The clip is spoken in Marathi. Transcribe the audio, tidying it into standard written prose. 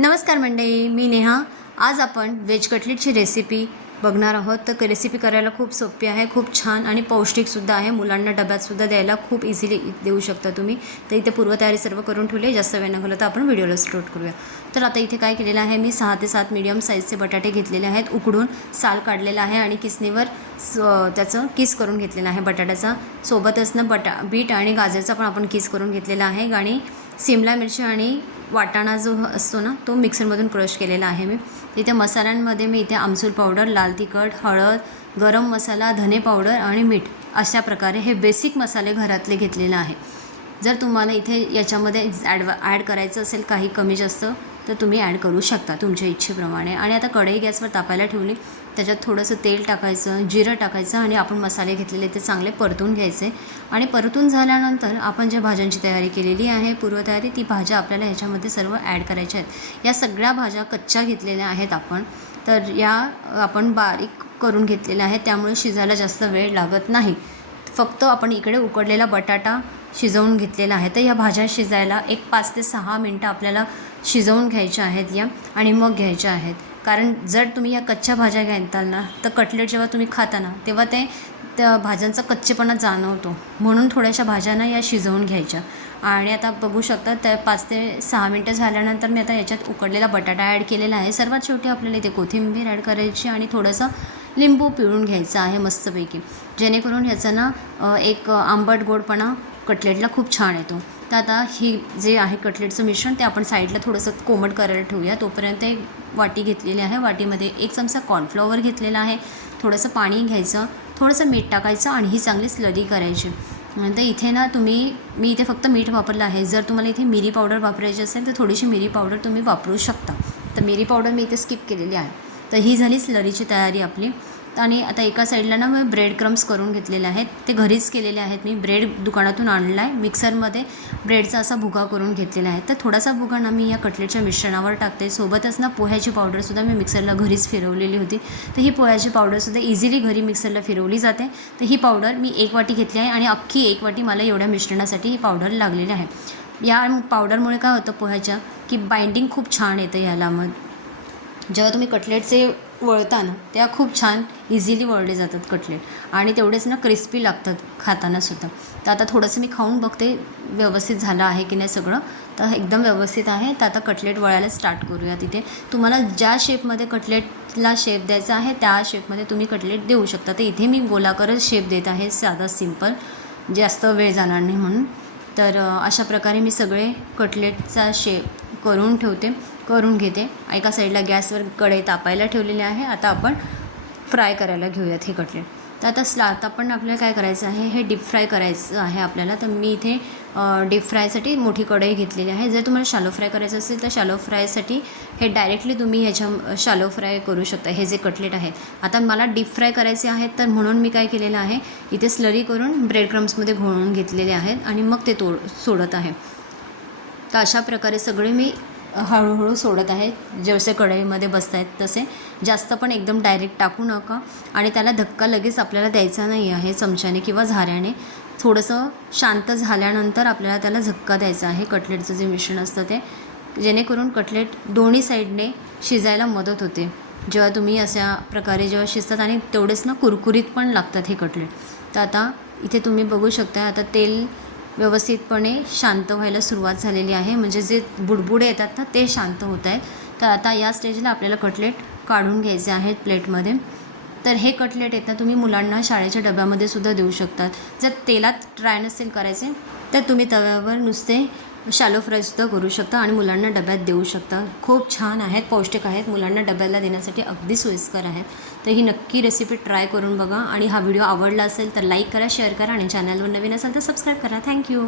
नमस्कार मंडळी, मी नेहा। आज आपण वेज कटलेटची रेसिपी बघणार आहोत। तर रेसिपी करायला खूप सोपी आहे, खूप छान आणि पौष्टिकसुद्धा आहे। मुलांना डब्यातसुद्धा द्यायला खूप इझिली देऊ शकता तुम्ही। तर इथे पूर्वतयारी सर्व करून ठेवली। जास्त वेळ न घालवता आपण व्हिडिओला स्टार्ट करूया। तर आता इथे काय केलेलं आहे, मी 6 ते 7 मीडियम साईजचे बटाटे घेतलेले आहेत, उकडून साल काढलेला आहे आणि किसणीवर त्याचं किस करून घेतलेला आहे बटाट्याचा। सोबतच बीट आणि गाजरचा पण आपण किस करून घेतलेला आहे आणि शिमला मिरची आणि वाटाणा जो असतो ना, तो मिक्सरमधून क्रश केलेला आहे मी। इथे मसाल्यांमध्ये मी इथे आमचूर पावडर, लाल तिखट, हळद, गरम मसाला, धने पावडर आणि मीठ अशा प्रकारे हे बेसिक मसाले घरातले घेतलेले आहे। जर तुम्हाला इथे याच्यामध्ये ॲड करायचं असेल काही कमी जास्त तर तुम्ही ॲड करू शकता तुमच्या इच्छेप्रमाणे। आणि आता कढई गॅसवर तापायला ठेवली, त्याच्यात थोडंसं तेल टाकायचं, जिरं टाकायचं आणि आपण मसाले घेतलेले ते चांगले परतून घ्यायचे। आणि परतून झाल्यानंतर आपण ज्या भाज्यांची तयारी केलेली आहे पूर्वतयारी, ती भाज्या आपल्याला ह्याच्यामध्ये सर्व ॲड करायच्या आहेत। या सगळ्या भाज्या कच्च्या घेतलेल्या आहेत आपण, तर या आपण बारीक करून घेतलेल्या आहेत, त्यामुळे शिजायला जास्त वेळ लागत नाही। फक्त आपण इकडे उकडलेला बटाटा शिजवून घेतलेला आहे। तर ह्या भाज्या शिजायला 5 ते 6 मिनटं आपल्याला शिजवून घ्यायच्या आहेत या, आणि मग घ्यायच्या आहेत। कारण जर तुम्ही या कच्च्या भाज्या घ्याल ना, तर कटलेट जेव्हा तुम्ही खाता ना, तेव्हा त्या भाज्यांचा कच्चेपणा जाणवतो, म्हणून थोड्याशा भाज्यांना या शिजवून घ्यायच्या। आणि आता बघू शकता त्या 5 ते 6 मिनटं झाल्यानंतर मी आता याच्यात उकडलेला बटाटा ॲड केलेला आहे। सर्वात शेवटी आपल्याला इथे कोथिंबीर ॲड करायची आणि थोडंसं लिंबू पिळून घ्यायचं आहे मस्तपैकी, जेणेकरून ह्याचा ना एक आंबट गोडपणा कटलेटला खूप छान येतो। तर आता ही जे आहे कटलेटचं मिश्रण ते आपण साईडला थोडंसं कोमट करायला ठेवूया। तोपर्यंत एक वाटी घेतलेली आहे, वाटीमध्ये 1 चमचा कॉर्नफ्लॉवर घेतलेला आहे, थोडंसं पाणी घ्यायचं, थोडंसं मीठ टाकायचं आणि ही चांगली स्लरी करायची। नंतर इथे ना मी इथे फक्त मीठ वापरलं आहे। जर तुम्हाला इथे मिरी पावडर वापरायची असेल तर थोडीशी मिरी पावडर तुम्ही वापरू शकता। तर मिरी पावडर मी इथे स्किप केलेली आहे। तर ही झाली स्लरीची तयारी आपली। आणि आता एका साईडला ना मी ब्रेड क्रम्स करून घेतलेले आहेत, ते घरीच केलेले आहेत। मी ब्रेड दुकानातून आणला आहे, मिक्सरमध्ये ब्रेडचा असा भुगा करून घेतलेला आहे। तर थोडासा भुगा ना मी या कटलेटच्या मिश्रणावर टाकते। सोबतच ना पोह्याची पावडरसुद्धा मी मिक्सरला घरीच फिरवलेली होती। तर ही पोह्याची पावडरसुद्धा इझिली घरी मिक्सरला फिरवली जाते। तर ही पावडर मी 1 वाटी घेतली आहे आणि अख्खी 1 वाटी मला एवढ्या मिश्रणासाठी ही पावडर लागलेली आहे। या पावडरमुळे काय होतं पोह्याच्या, की बाइंडिंग खूप छान येतं ह्याला। मग जेव्हा तुम्ही कटलेटचे वळता ना, त्या खूप छान इझिली वळले जातात कटलेट, आणि तेवढेच ना क्रिस्पी लागतात खातानासुद्धा। तर आता थोडंसं मी खाऊन बघते व्यवस्थित झालं आहे की नाही सगळं। तर एकदम व्यवस्थित आहे। तर आता कटलेट वळायला स्टार्ट करूया। तिथे तुम्हाला ज्या शेपमध्ये कटलेटला शेप द्यायचा आहे त्या शेपमध्ये तुम्ही कटलेट देऊ शकता। तर इथे मी गोलाकारच शेप देत आहे, साधा सिंपल, जास्त वेळ जाणार नाही म्हणून। तर अशा प्रकारे मी सगळे कटलेटचा शेप करून घेते। एका साईडला गॅसवर कढई तापायला ठेवलेली आहे। आता आपण फ्राय करायला घेऊयात हे कटलेट। तर आता पण आपल्याला काय करायचं आहे, हे डीप फ्राय करायचं आहे आपल्याला। तर मी इथे डीप फ्रायसाठी मोठी कढई घेतलेली आहे। जर तुम्हाला शॅलो फ्राय करायचं असेल तर शॅलो फ्रायसाठी हे डायरेक्टली तुम्ही शॅलो फ्राय करू शकता, हे जे कटलेट आहेत। आता मला डीप फ्राय करायचे आहेत, तर म्हणून मी काय केलेलं आहे, इथे स्लरी करून ब्रेड क्रम्समध्ये घोळून घेतलेले आहेत आणि मग ते सोडत आहे। तर अशा प्रकारे सगळे मी हळूहळू सोडत आहे, जसे कढईमध्ये बसत आहेत तसे। जास्त पण एकदम डायरेक्ट टाकू नका, आणि त्याला धक्का लगेच आपल्याला द्यायचा नाही आहे चमच्याने किंवा झाऱ्याने। थोडंसं शांत झाल्यानंतर आपल्याला त्याला झटका द्यायचा आहे कटलेटचं जे मिश्रण असतं ते, जेणेकरून कटलेट दोन्ही साईडने शिजायला मदत होते जेव्हा तुम्ही अशा प्रकारे जेव्हा शिजतात, आणि तेवढेच ना कुरकुरीत पण लागतात हे कटलेट। तर आता इथे तुम्ही बघू शकता, आता तेल व्यवस्थितपणे शांत व्हायला सुरुवात झालेली आहे, म्हणजे जे बुडबुडे येतात ना ते शांत होत आहेत। तर आता या स्टेजला आपल्याला कटलेट काढून घ्यायचे आहेत प्लेटमध्ये। तर हे कटलेट आहेत ना तुम्ही मुलांना शाळेच्या डब्यामध्ये सुद्धा देऊ शकतात। जर तेलात ट्राय नसेल करायचे तर तुम्ही तव्यावर नुसते शॅलो फ्रायसुद्धा करू शकता आणि मुलांना डब्यात देऊ शकता। खूप छान आहेत, पौष्टिक आहेत, मुलांना डब्याला देण्यासाठी अगदी सोयीस्कर आहेत। तर ही नक्की रेसिपी ट्राय करून बघा, आणि हा व्हिडिओ आवडला असेल तर लाईक करा, शेअर करा, आणि चॅनलवर नवीन असेल तर सबस्क्राईब करा। थँक्यू।